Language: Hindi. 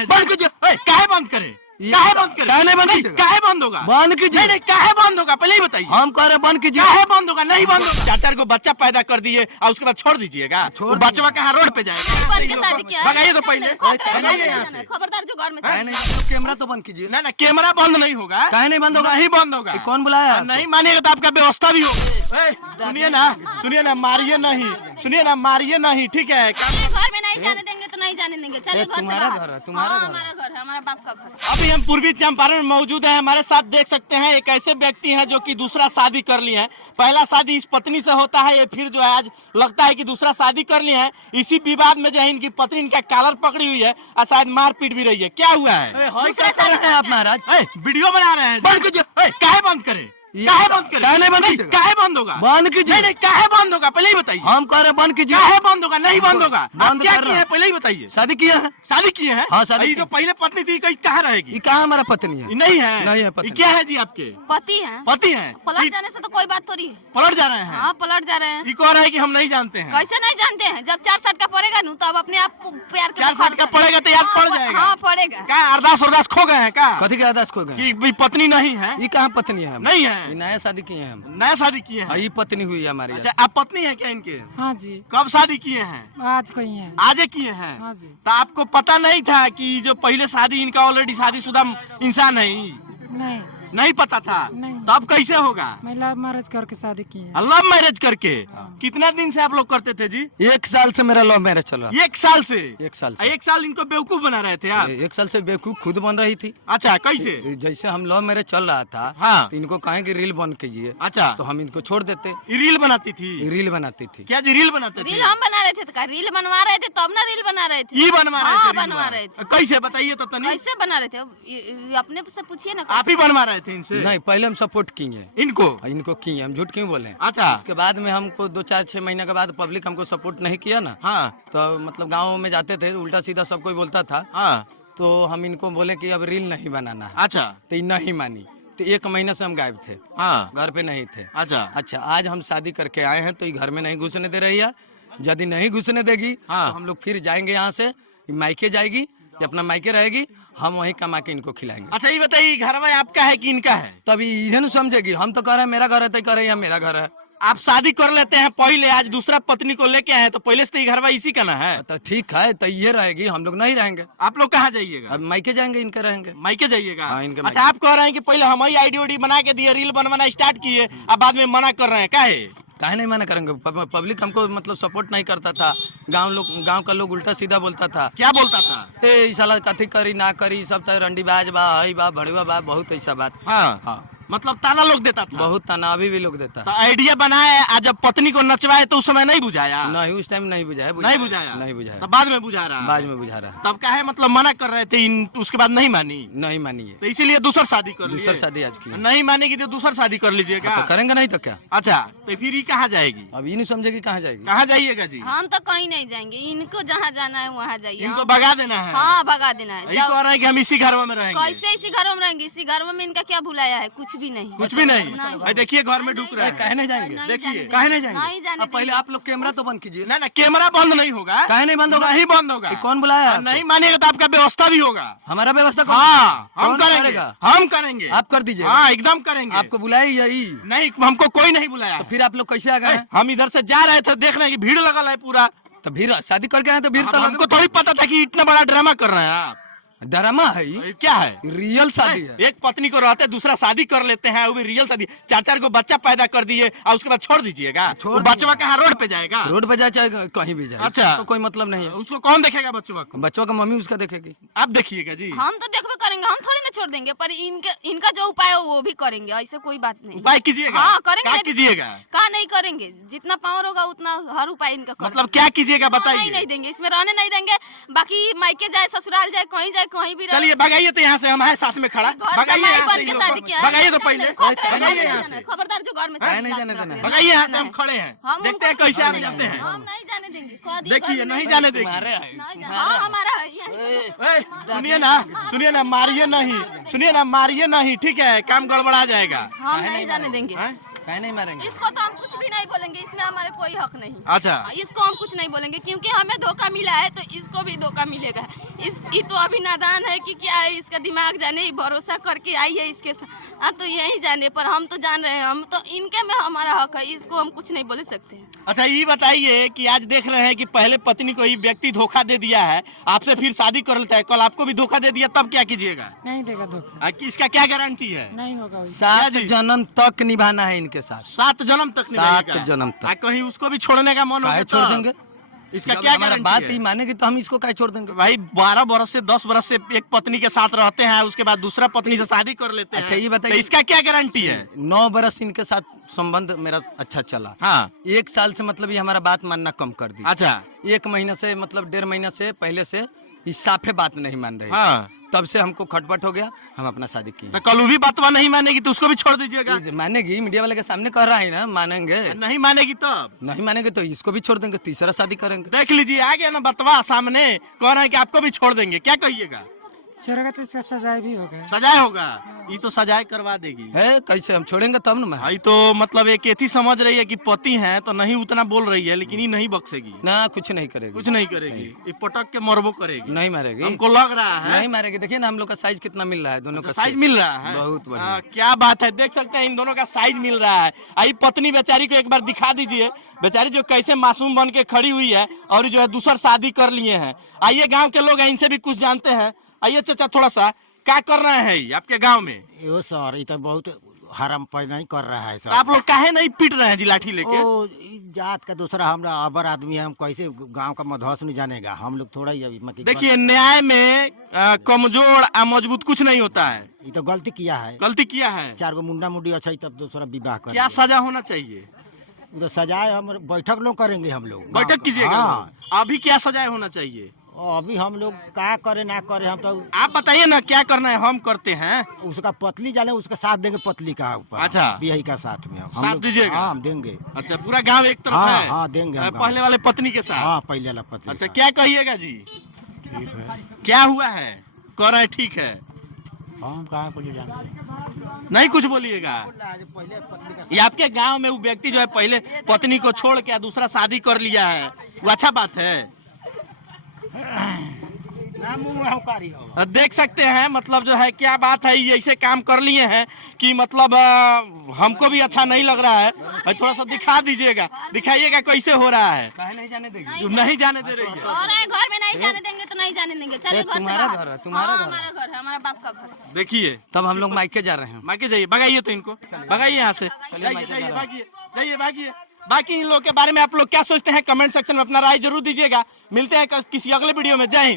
हैं? बंद कीजिए। काहे बंद करे? काहे बंद करे? काहे नहीं बंद कीजिएगा? काहे बंद होगा? बंद कीजिए। नहीं काहे बंद होगा पहले ही बताइए। हम कह रहे हैं बंद कीजिए। काहे बंद होगा? नहीं बंद होगा। 4-4 को बच्चा पैदा कर दिए और उसके बाद छोड़ दीजिएगा। बच्चा कहाँ रोड पे जाएगा? भगाइए तो पहले। खबरदार जो घर में कैमरा तो बंद कीजिए। ना कैमरा बंद नहीं होगा। काहे नहीं बंद होगा? नहीं बंद होगा। कौन बुलाया? नहीं मानिएगा तो आपका व्यवस्था भी होगा। सुनिए ना मारिए नहीं, सुनिए ना मारिए नहीं, ठीक है? घर में नहीं जाने देंगे तो नहीं जाने देंगे। चलिए घर से तुम्हारा बाहर। घर है, तुम्हारा घर है। हमारा घर है, हमारा बाप का घर। अभी हम पूर्वी चंपारण में मौजूद हैं। हमारे साथ देख सकते हैं एक ऐसे व्यक्ति हैं जो कि दूसरा शादी कर लिए हैं। पहला शादी इस पत्नी से होता है, ये फिर जो है आज लगता है कि दूसरा शादी कर लिए हैं। इसी विवाद में जो है इनकी पत्नी इनका कॉलर पकड़ी हुई है और शायद मारपीट भी रही है। क्या हुआ है? क्या कर रहे हैं आप महाराज? वीडियो बना रहे हैं। बंद कीजिए। काहे बंद करे? काहे बंद करे? काहे नहीं बंद कीजिएगा? काहे बंद होगा? बंद कीजिए। नहीं काहे बंद होगा पहले ही बताइए। हम कह रहे हैं बंद कीजिए। काहे बंद होगा? नहीं बंद होगा। बंद क्या कर किए रहे हैं पहले ही बताइए। शादी किया है। शादी किए हैं? हाँ, शादी ये की। जो पहले पत्नी थी कहीं कहाँ रहेगी? ये कहाँ हमारा पत्नी है? ये नहीं है। नहीं है पत्नी। ये क्या है जी आपके? पति है। पति हैं? पलट जाने से तो कोई बात थोड़ी है। पलट जा रहे हैं? हाँ पलट जा रहे हैं। ये कह रहा है कि हम नहीं जानते हैं। कैसे नहीं जानते हैं? जब 4 साल का पड़ेगा नू तब अपने आप प्यार 4 साल का पड़ेगा तो याद पड़ जाएगा। हाँ पड़ेगा। क्या अरदास खो गए हैं? क्या कथी के आदेश खो गए? कि भी पत्नी नहीं है? ये कहाँ पत्नी है? नहीं ये है। नया शादी किए हैं हम। नया शादी किए हैं? ये पत्नी हुई है हमारी। अच्छा आप पत्नी है क्या इनके? हाँ जी, कब शादी किए हैं? आज कहीं है। आजे किए हैं? हाँ जी। तो आपको पता नहीं था कि जो पहले शादी इनका ऑलरेडी शादीशुदा इंसान है? नहीं नहीं पता था? नहीं। तो अब कैसे होगा? मैं लव मैरिज करके शादी की है। लव मैरिज करके? कितना दिन से आप लोग करते थे जी? 1 साल से मेरा लव मैरिज चल रहा 1 साल से? 1 साल से। 1 साल इनको बेवकूफ बना रहे थे आप? 1 साल से बेवकूफ खुद बन रही थी। अच्छा कैसे? जैसे हम लव मैरिज चल रहा था, हाँ। तो इनको कहें कि रील बंद कीजिए, अच्छा तो हम इनको छोड़ देते। ये रील बनाती थी? रील बनाती थी। क्या जी रील बनाते थे? रील हम बना रहे थे तो रील बनवा रहे थे तब ना रील बना रहे थे। ये बनवा रहे थे? हाँ, रील बनवा रहे थे। कैसे बताइए तो तनी। कैसे बना रहे थे? अब अपने से पूछिए ना। आप ही बनवा रहे थे इनसे? नहीं, पहले हम सपोर्ट किए इनको किए, हम झूठ क्यों बोले? अच्छा उसके बाद में हमको 2-4-6 महीने के बाद पब्लिक हमको सपोर्ट नहीं किया ना, हाँ तो मतलब गाँव में जाते थे उल्टा सीधा सब कोई बोलता था, हाँ तो हम इनको बोले कि अब रील नहीं बनाना है, अच्छा तो ये नहीं मानी। तो 1 महीने से हम गायब थे, हाँ घर पे नहीं थे। अच्छा आज हम शादी करके आए हैं तो ये घर में नहीं घुसने दे रही है। यदि नहीं घुसने देगी हाँ। तो हम लोग फिर जाएंगे यहाँ से, मायके जाएगी, ये अपना मायके रहेगी, हम वहीं कमा के इनको खिलाएंगे। अच्छा ये बताइए घर में आपका है कि इनका है? तभी इधर समझेगी, हम तो कह रहे हैं मेरा घर है, तो कह रहे हैं मेरा घर है। आप शादी कर लेते हैं पहले, आज दूसरा पत्नी को लेके आए तो पहले से घर में इसी का ना है? तो ठीक है, तो ये रहेगी, हम लोग नहीं रहेंगे। आप लोग कहाँ जाइएगा? अब मायके जाएंगे, इनके रहेंगे। मायके जाइएगा? हाँ, इनके अच्छा आप कह रहे हैं कि पहले हम ही आईडी उडी बना के दिए, रील बनवाना स्टार्ट किए, अब बाद में मना कर रहे हैं, क्या है? काहे नहीं मना करेंगे? पब्लिक हमको मतलब सपोर्ट नहीं करता था, गांव का लोग उल्टा सीधा बोलता था। क्या बोलता था? ए साला कथी करी ना करी, सब तो रंडीबाज बा, हई बा, भड़ुआ बा, बहुत ऐसा बात। हाँ हाँ, मतलब ताना लोग देता था? बहुत ताना अभी भी लोग देता तो आइडिया बनाए, आज जब पत्नी को नचवाए तो उस समय नहीं बुझाया? नहीं, उस टाइम नहीं बुझाया। नहीं बुझाया? नहीं बुझाया, तो बाद में बुझा रहा? बाद में बुझा रहा। तब क्या है मतलब मना कर रहे थे उसके बाद नहीं मानी? नहीं मानिए, तो इसीलिए दूसर शादी कर दूसर लिए? शादी आज की। नहीं मानेगी तो दूसर शादी कर लीजिएगा। तो करेंगे नहीं तो क्या? अच्छा तो फिर ये कहाँ जाएगी? अब ये नहीं समझेगी कहाँ जाएगी। कहाँ जाइएगा जी? हम तो कहीं नहीं जाएंगे, इनको जहाँ जाना है वहाँ जाइए। इनको भगा देना है? हाँ भगा देना है। यही कह रहे हैं कि हम इसी घर में रहेंगे। कैसे इसी घरों में रहेंगे? इसी घर में इनका क्या भुलाया है? कुछ भी नहीं। कुछ भी नहीं? नहीं। देखिए घर में ढुक रहे हैं। कहे नहीं जाएंगे, देखिए कहे नहीं नहीं जाएंगे। जाने अब पहले आप लोग कैमरा तो बंद कीजिए। ना कैमरा बंद नहीं होगा। काहे नहीं बंद होगा? नहीं बंद होगा। कौन बुलाया? नहीं मानेगा तो आपका व्यवस्था भी होगा। हमारा व्यवस्था कौन? हाँ हम कौन करेंगे, करेगा? हम करेंगे। आप कर दीजिए। हाँ एकदम करेंगे। आपको बुलाया यही? नहीं हमको कोई नहीं बुलाया। तो फिर आप लोग कैसे आ गए हैं? हम इधर से जा रहे थे, देख रहे हैं कि भीड़ लगल है पूरा। तो भीड़ शादी करके आए तो भीड़ अब तो हमको थोड़ी पता था कि इतना बड़ा ड्रामा कर रहे हैं आप। ड्रामा है ये? क्या है? रियल शादी है। एक पत्नी को रहते दूसरा शादी कर लेते हैं, वो भी रियल शादी। 4-4 को बच्चा पैदा कर दिए और उसके बाद छोड़ दीजिएगा। बच्चा कहाँ रोड पे जाएगा? रोड पे जाए चाहे कहीं भी जाए, अच्छा तो कोई मतलब नहीं है। उसको कौन देखेगा बच्चों को? बच्चों का मम्मी उसका देखेगी। आप देखिएगा जी। हम तो देखबे करेंगे, हम थोड़ी ना छोड़ देंगे, पर इनका जो उपाय है वो भी करेंगे, ऐसे कोई बात नहीं। उपाय कीजिएगा? हाँ करेंगे। क्या कीजिएगा? कहा नहीं करेंगे, जितना पावर होगा उतना हर उपाय इनका करेंगे। मतलब क्या कीजिएगा बताइए? नहीं देंगे, इसमें रहने नहीं देंगे। बाकी मायके जाए, ससुराल जाए, कहीं भी चलिए भगाइए तो यहाँ से, हमारे साथ में खड़ा भगाइए यहाँ से। भगाइए तो पहले, भगाइए यहाँ से। खबरदार जो घर में नहीं जाने देना है। भगाइए यहाँ से, हम खड़े हैं, देखते हैं कैसे आप जाते हैं। हम नहीं जाने देंगे। देखिए नहीं जाने देंगे। हाँ हमारा है। सुनिए ना मारिए नहीं, सुनिए ना मारिए नहीं, ठीक है? काम गड़बड़ा जाएगा। हम नहीं जाने देंगे। काहे नहीं मारेंगे? इसको तो हम कुछ भी नहीं बोलेंगे, इसमें हमारे कोई हक नहीं। अच्छा, इसको हम कुछ नहीं बोलेंगे क्योंकि हमें धोखा मिला है तो इसको भी धोखा मिलेगा। ये तो अभी नादान है कि क्या है, इसका दिमाग जाने, भरोसा करके आई है इसके साथ तो यही जाने, पर हम तो जान रहे हैं, हम तो इनके में हमारा हक है, इसको हम कुछ नहीं बोल सकते हैं। अच्छा ये बताइए कि आज देख रहे हैं कि पहले पत्नी को ही व्यक्ति धोखा दे दिया है, आपसे फिर शादी कर लेता है, कल आपको भी धोखा दे दिया, तब क्या कीजिएगा? नहीं देगा धोखा, इसका क्या गारंटी है? नहीं होगा वैसे। 7 जी? जन्म तक निभाना है इनके साथ, 7 जन्म तक 7 निभाएगा? जन्म तक। कहीं उसको भी छोड़ने का मन काहे हो छोड़ देंगे? इसका जब क्या हमारा गारंटी बात है? ही मानेगी तो हम इसको काहे छोड़ देंगे? भाई 12 बरस से 10 बरस से एक पत्नी के साथ रहते हैं, उसके बाद दूसरा पत्नी से शादी कर लेते हैं। अच्छा, ये बताइए। तो इसका क्या गारंटी है? 9 बरस इनके साथ संबंध मेरा अच्छा चला। हाँ, 1 साल से मतलब ये हमारा बात मानना कम कर दी। अच्छा, 1 महीना से मतलब 1.5 महीना से पहले से इस साफे बात नहीं मान रही। हाँ, तब से हमको खटपट हो गया, हम अपना शादी किए। तो कल वो भी बातवा नहीं मानेगी तो उसको भी छोड़ दीजिएगा? मानेगी, मीडिया वाले के सामने कह रहा है ना, मानेंगे। नहीं मानेगी तब नहीं मानेंगे तो इसको भी छोड़ देंगे, तीसरा शादी करेंगे। देख लीजिए आ गया ना बतवा सामने, कह रहे हैं कि आपको भी छोड़ देंगे, क्या कहिएगा? छोड़ेगा तो इसका सजाए भी होगा। सजाए होगा? ये तो सजाए करवा देगी। है कैसे हम छोड़ेंगे तब ना। भाई तो मतलब एक एथी समझ रही है कि पति है तो नहीं उतना बोल रही है, लेकिन ये नहीं बख्शेगी, ना कुछ नहीं करेगी, कुछ नहीं करेगी, ये पटक के मरबो करेगी, नहीं मारेगी, हमको लग रहा है। नहीं मारेगी। देखिए ना हम लोग का साइज कितना मिल रहा है, दोनों का साइज मिल रहा है, बहुत बढ़िया। हाँ, क्या बात है, देख सकते हैं इन दोनों का साइज मिल रहा है। आई पत्नी बेचारी को एक बार दिखा दीजिए, बेचारी जो कैसे मासूम बन के खड़ी हुई है और जो है दूसरा शादी कर लिए हैं। आइए गाँव के लोग हैं, इनसे भी कुछ जानते हैं। आइए चाचा, थोड़ा सा क्या कर रहे हैं ये आपके गाँव में? यो सर ये तो बहुत हराम पैदा ही कर रहा है तो सर। आप लोग काहे नहीं पीट रहे हैं जी लाठी लेके? ओ जात का दूसरा हमरा अबर आदमी है, हम कैसे गांव का मधौस नहीं जानेगा, हम लोग थोड़ा ही अभी देखिए न्याय में कमजोर और मजबूत कुछ नहीं होता है। ये तो गलती किया है, गलती किया है, 4 गो मुंडा मुंडी अच्छा तब दूसरा विवाह कर। क्या सजा होना चाहिए? तो सजाए हम बैठक लोग करेंगे, हम लोग बैठक कीजिएगा। हाँ। अभी क्या सजाए होना चाहिए? अभी हम लोग क्या करे ना करे, हम तो आप बताइए ना क्या करना है, हम करते हैं। उसका पतली जाने उसका साथ देंगे, पतली का ऊपर अच्छा। बियाही का साथ में हम साथ लोग- दीजिएगा? हाँ हम देंगे। अच्छा, पूरा गांव एक तरफ हाँ है? हाँ देंगे हम गाँव। पहले वाले पत्नी के साथ? हाँ पहले वाला पतली। अच्छा, क्या कहिएगा जी? क्या हुआ है? कह रहे हैं ठीक है, हम कहाँ कुछ जानते नहीं कुछ बोलिएगा। ये आपके गांव में वो व्यक्ति जो है पहले पत्नी को छोड़ के दूसरा शादी कर लिया है, वो अच्छा बात है? देख सकते हैं मतलब जो है क्या बात है, ये ऐसे काम कर लिए हैं कि मतलब हमको भी अच्छा नहीं लग रहा है। थोड़ा सा दिखा दीजिएगा, दिखाइएगा कैसे हो रहा है। काहे नहीं जाने देगी? नहीं जाने दे रही है। और घर में नहीं जाने देंगे तो नहीं जाने देंगे, चलिए घर से तुम्हारा बाहर। घर है, तुम्हारा हाँ, घर है। हमारा घर है, हमारा बाप का घर है। देखिए तब हम लोग मायके जा रहे हैं। मायके जाइए, भगाइए तो इनको, भगाइए यहाँ से, जाइए जाइए, भागिए जाइए, भागिए। बाकी इन लोगों के बारे में आप लोग क्या सोचते हैं कमेंट सेक्शन में अपना राय जरूर दीजिएगा। मिलते हैं किसी अगले वीडियो में। जय हिंद।